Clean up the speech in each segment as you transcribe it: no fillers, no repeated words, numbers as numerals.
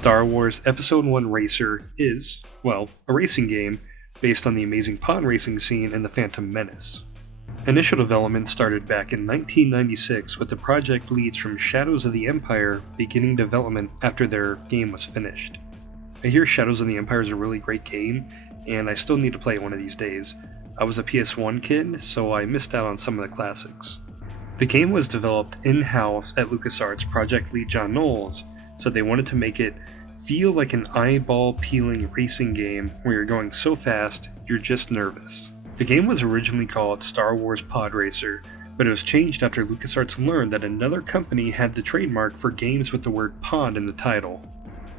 Star Wars Episode 1 Racer is, well, a racing game based on the amazing pod racing scene in The Phantom Menace. Initial development started back in 1996 with the project leads from Shadows of the Empire beginning development after their game was finished. I hear Shadows of the Empire is a really great game, and I still need to play it one of these days. I was a PS1 kid, so I missed out on some of the classics. The game was developed in-house at LucasArts project lead John Knowles, so they wanted to make it feel like an eyeball-peeling racing game where you're going so fast, you're just nervous. The game was originally called Star Wars Pod Racer, but it was changed after LucasArts learned that another company had the trademark for games with the word pod in the title.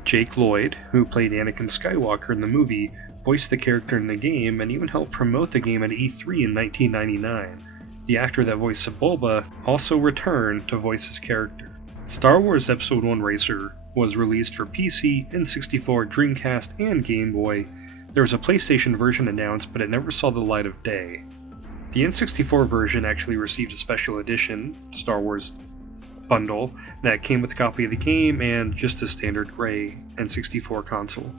Jake Lloyd, who played Anakin Skywalker in the movie, voiced the character in the game and even helped promote the game at E3 in 1999. The actor that voiced Sebulba also returned to voice his character. Star Wars Episode 1 Racer was released for PC, N64, Dreamcast, and Game Boy. There was a PlayStation version announced, but it never saw the light of day. The N64 version actually received a special edition, Star Wars bundle, that came with a copy of the game and just a standard gray N64 console.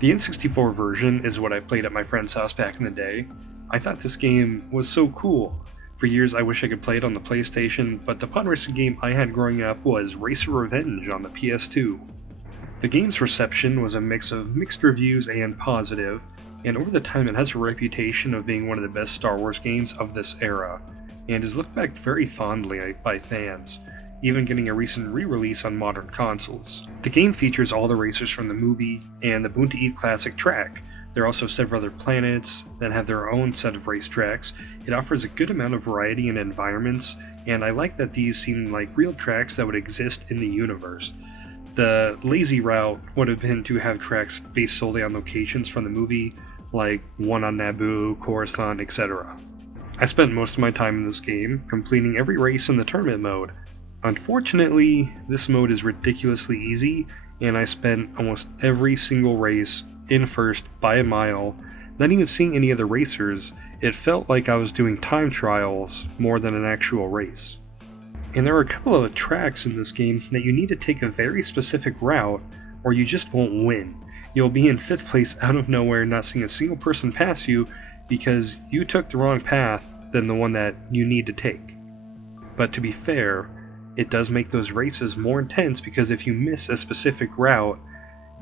The N64 version is what I played at my friend's house back in the day. I thought this game was so cool. For years I wish I could play it on the PlayStation, but the pod racing game I had growing up was Racer Revenge on the PS2. The game's reception was a mix of mixed reviews and positive, and over the time it has a reputation of being one of the best Star Wars games of this era, and is looked back very fondly by fans, even getting a recent re-release on modern consoles. The game features all the racers from the movie and the Boonta Eve Classic track. There are also several other planets that have their own set of racetracks. It offers a good amount of variety in environments, and I like that these seem like real tracks that would exist in the universe. The lazy route would have been to have tracks based solely on locations from the movie, like one on Naboo, Coruscant, etc. I spent most of my time in this game, completing every race in the tournament mode. Unfortunately, this mode is ridiculously easy, and I spent almost every single race in first by a mile. Not even seeing any other racers, it felt like I was doing time trials more than an actual race. And there are a couple of tracks in this game that you need to take a very specific route or you just won't win. You'll be in 5th place out of nowhere, not seeing a single person pass you because you took the wrong path than the one that you need to take. But to be fair, it does make those races more intense because if you miss a specific route,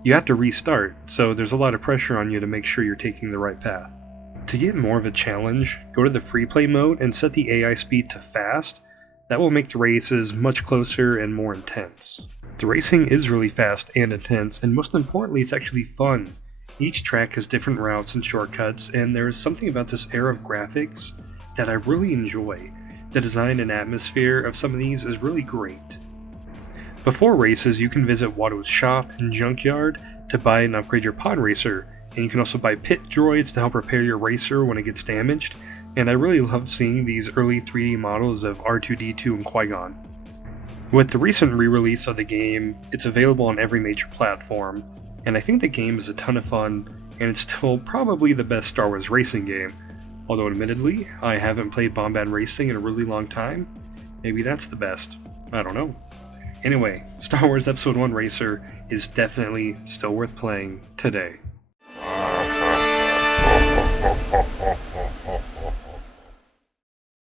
you have to restart, so there's a lot of pressure on you to make sure you're taking the right path. To get more of a challenge, go to the free play mode and set the AI speed to fast. That will make the races much closer and more intense. The racing is really fast and intense, and most importantly, it's actually fun. Each track has different routes and shortcuts, and there is something about this era of graphics that I really enjoy. The design and atmosphere of some of these is really great. Before races, you can visit Watto's shop and junkyard to buy and upgrade your pod racer, and you can also buy pit droids to help repair your racer when it gets damaged, and I really loved seeing these early 3D models of R2-D2 and Qui-Gon. With the recent re-release of the game, it's available on every major platform, and I think the game is a ton of fun, and it's still probably the best Star Wars racing game. Although admittedly, I haven't played Bombad Racing in a really long time. Maybe that's the best. I don't know. Anyway, Star Wars Episode 1 Racer is definitely still worth playing today.